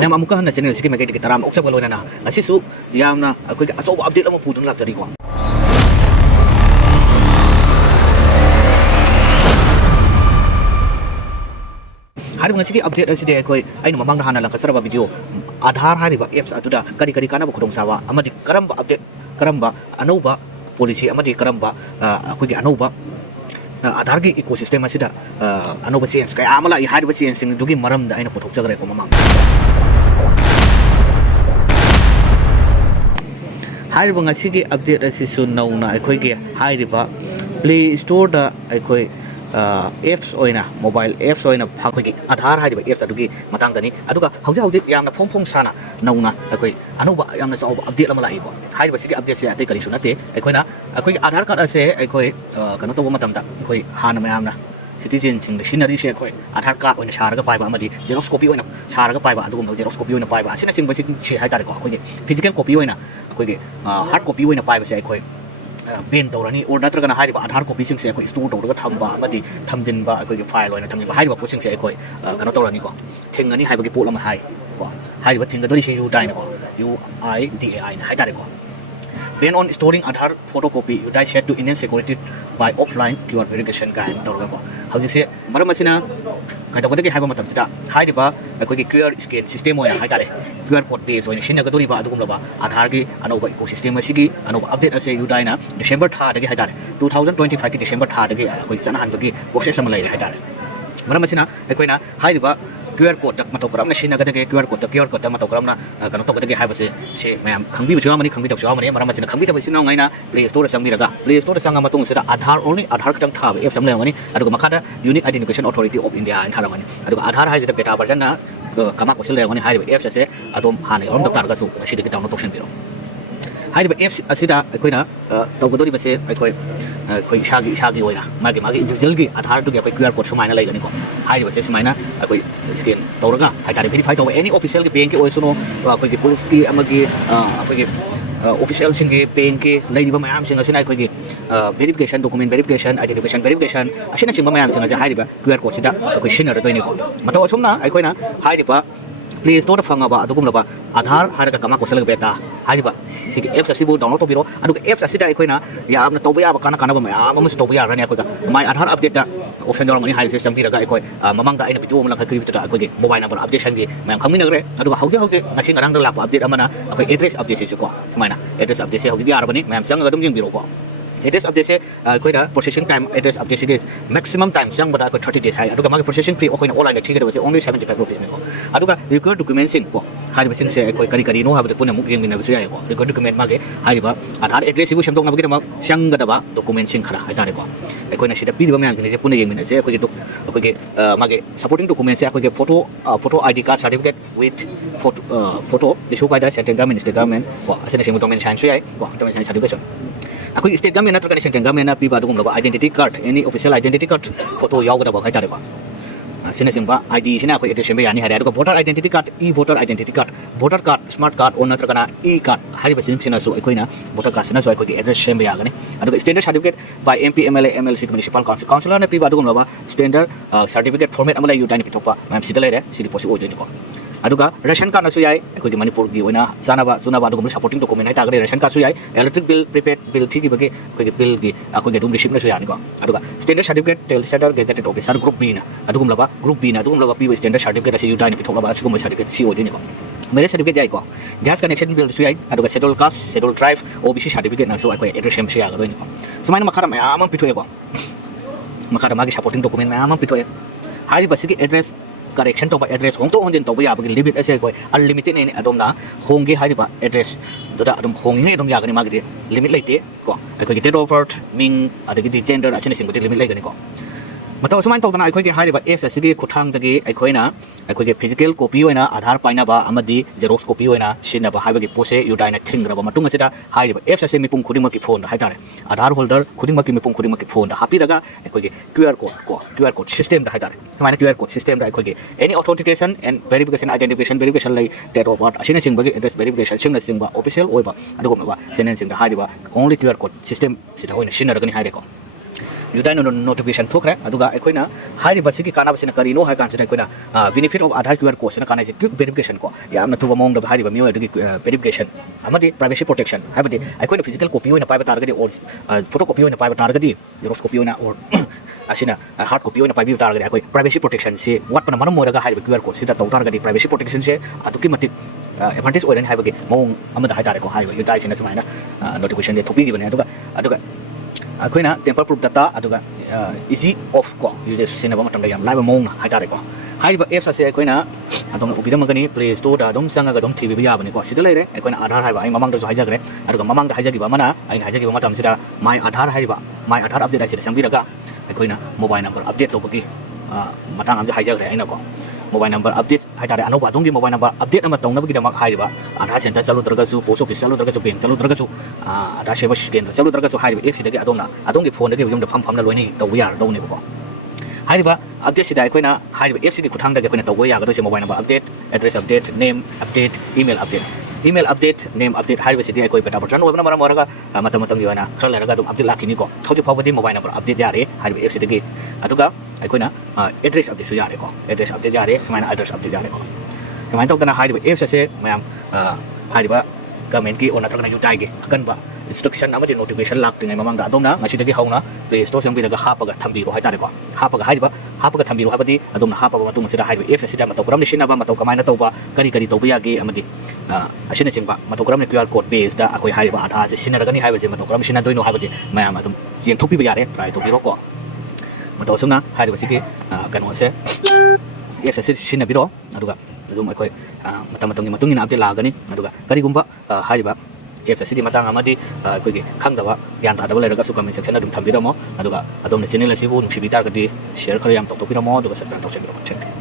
Ma'am अमुक हन channel से मैकेट की तरह ऑक्सब लोना असिसु यामना अखोई अचौब अपडेट अमा पुदुन लाक्चरीको Harib ngasi ki update aside akoi aina mamang hana lang kasaraba video Aadhaar hariba apps atuda kari kari kana khudong sawa amadi karamba update karamba anouba policy amadi karamba akoi gi anouba Aadhaar gi ecosystem asida anouba science kaya amala I hariba science sing dugi maram da aina puthok jagre ko mamang hariba ngasi ki update asisu nauna akoi gi hariba Play Store da akoi apps oina mobile apps oina phakoi Aadhaar hariba apps adugi matang tani aduga hauji hauji yamna phom sana nauna akoi anuba yamna saw update amala iko hariba sigi update se ate kali sunate akoina akoi Aadhaar card ase akoi kano to matam da akoi hana mayamna citizen sing scenery se akoi Aadhaar card oina sharaga paiba amadi xerox copy oina sharaga paiba adugum xerox copy oina paiba asina sing basi se hai tare ko akoi physical copy oina akoi hard copy oina paiba se akoi pen tawrani or natragana hariba Aadhaar copy sing se akoi store tawraga thamba amadi thamjinba akoi file oina thamjinba hariba posing se akoi kano tawrani ko thengani haiba gi polam hai ko hariba thengadori se UIDAI ko UIDAI na hai tare ko ban on storing Aadhaar photocopy UIDAI set to enhance security by offline QR verification kan tawraga ko hauji se maram asina kai tawdagi haiba matam sida hariba akoi gi QR scan system oina hai tare QR code base oina sinagadori ba adugum laba Aadhaar gi anoba ecosystem asigi anoba update ase UIDAI na December tha dagi hai tare 2025 ki December tha dagi akoi sana han bagi process ama lai hai tare maram asina akoi na hariba QR code dak matau karam na sinagadagi QR code matau karam na kano to gadagi haiba se mayam khangbi bu jamani khangbi tab jamani maram asina khangbi tab sina ngai na Play Store sangmi raga Play Store sanga matung sira Aadhaar only Aadhaar kadang tha app samle ngani aduga makada Unique Identification Authority of India an tharamani aduga Aadhaar hai jeta beta version na kama ko sile ngani haiba apps ase adom hane on dak targa su sidi ki download option biro haiba apps asida akoina tawgadori base akoi ishagi oina magi individual gi Aadhaar tu gi akoi QR code sumaina lai gani ko haiba se sumaina akoi scan tawraga hai tare verify taw any official gi bank ki oisuno akoi gi police ki amagi akoi gi official sing gi bank ki laidiba mayam sing asina akoi gi verification document verification identification verification asina sing mayam sing ase haiba QR code sida akoi sinara doini ko mataw asomna akoina haiba Play Store fangaba adugum laba Aadhaar haraga kama kosal beta hariba sigi apps asibu download tobiro aduga apps asida akoina yamna tobya ba kana kana ba mayam amus tobya rani akoga my Aadhaar update da option dormani hai se sambi raga akoi mamang da ina pitu mala ka krip ta akoi mobile number updation gi mayam khangmi nagre aduga hauji ngasi ngarang da lakpa update amana akoi address update se ko maina address update se hauji yarabani mayam sang gadum jing biro ko address update se akoina processing time address update se maximum time sang bada akoi 30 days hai aduga magi processing fee akoina online da thigade se only 75 rupees ne ko aduga required documents sing ko hariba sing se akoi kari no habde puna muk yeng mina se ai ko required document mage hariba Aadhaar address ibu samdong nabagi ma sanggadaba document sing khara hai tare ko akoina sida piriba mayam sing se puna yeng mina se akoi ge mage supporting documents se akoi ge photo ID card certificate with photo issue by the central government state government ko asina sing document sign se ai ko document sign certification akoi state government na traka central government na piba dugum laba identity card any official identity card photo yawgada ba hai tare ko sina singba ID sina akoi address be yani hari aduga voter identity card voter identity card voter card smart card on natraka e card hari ba sina so akoina voter card sina so akoi address be yagani aduga standard certificate by MP MLA MLC municipal councilor na piba dugum laba standard certificate format amala UIDAI ni pitopa mam sidale re sidi posi oidoni ko aduga ration card na so yai akoi manipur gi oina sanaba adugum supporting document hai tagre ration card so yai electric bill prepaid bill thigi bage akoi bill gi akoi dum receipt na so yani ko aduga standard certificate tel standard gazetted officer group B na adugum laba group B na adugum laba piba standard certificate ase UIDAI ni pithola ba sigum certificate si odini ko marriage certificate yai ko gas connection bill so yai aduga schedule caste schedule tribe OBC certificate na so akoi address se yaga doini ko sumaina makara mayam pithoe ko makara magi supporting document mayam pithoe hari basiki address correction to address hong to honjin to ba bagi limit ase koi unlimited ne adom na hongi hariba address doda adom hongi ne adom yagani magi limit leite ko akoi date of birth ming adagi gender asine sing limit leigani ko mataw sumain tawdana akoi ge hariba apps asigi khuthang dagi akoina akoi ge physical copy oina Aadhaar paina ba amadi xerox copy oina sina ba haiba ge pose UIDAI na thingra ba matung asida hariba apps ase mipung khudima ki phone hai tare Aadhaar holder khudima ki mipung khudima ki phone hapi daga akoi ge QR code system da hai tare sumaina QR code system da akoi ge any authentication and verification identification lai date of birth asina sing ba ge address verification sing na sing ba official oiba adugum ba senen sing da hariba only QR code system sida hoina sina ragani hai ko UIDAI notification thokre aduga aikoina hari basiki kana basina kari no hai kan sina aikoina benefit of Aadhaar QR code sina kana quick verification ko yamna thuba mong da hari ba mi oi verification amadi privacy protection habadi aikoina physical copy oina paiba targadi or photocopy oina paiba targadi xerox copy oina or asina hard copy oina paibi targadi akoi privacy protection se what pana manam moraga hari QR code sida taw targadi privacy protection se aduki matik advantage oiren haibagi mong amada hai tare ko hai UIDAI sina sumaina notification de thopi gibane aduga akoina temper proof data aduga easy off ko users sinaba matam da yam live mong na haitare ko haiba apps ase akoina adom upidam magani play store da adom sanga adom tv ya bani ko sida leire akoina Aadhaar haiba ai mamang da so haijagre aduga mamang da haijagi ba mana ai haijagi ba matam sida my Aadhaar haiba my Aadhaar update ai sida sambiraga akoina mobile number update to bagi matang amja haijagre aina ko mobile number update haitare anoba adongi mobile number update ama tongna bagi damak haiba Aadhaar center chalu dargasu post office chalu dargasu bank chalu dargasu Aadhaar seva kendra chalu dargasu haiba apps sidagi adomna adongi phone dagi yum da pham na loini taw yar dawni ko haiba update sida akoina haiba apps sidi kuthang dagi akoina taw ya gado se mobile number update address update name update email update name update haiba sidi akoi beta button webna mara mara matam matam yana khara laraga dum update lakini ko hauji phawbadi mobile number update yare haiba apps sidagi aduga aikoina address update su yare ko address update yare sumaina address update yare ko sumaina tawdana haiba apps ase mayam haiba government ki ona trakna UIDAI ge akanba instruction amadi notification laktingai mamangda adomna ngasidagi hauna play store sambiraga hapaga thambiro haitare ko hapaga thambiro habadi adomna hapaba matung sida haiba apps sida mataw kuram ni sinaba mataw kamaina tawba kari tawba yage amadi asina chingba mataw kuram ni QR code base da akoi haiba Aadhaar se sinaragani haiba je mataw kuram sina doino habadi mayam adum yengthopi ba yare try to biro ko mataw sungna haiba sigi kanu se apps se sinabiro aduga adum akoi matam matungin update lagani aduga karigumba haiba apps asidi matang amadi akoigi khangdaba yan tadaba leraga su comment section adum thambiramo aduga adom ne channel asibu nuksibi targadi share khari yam tokpiramo aduga subscribe tawsenbiramo.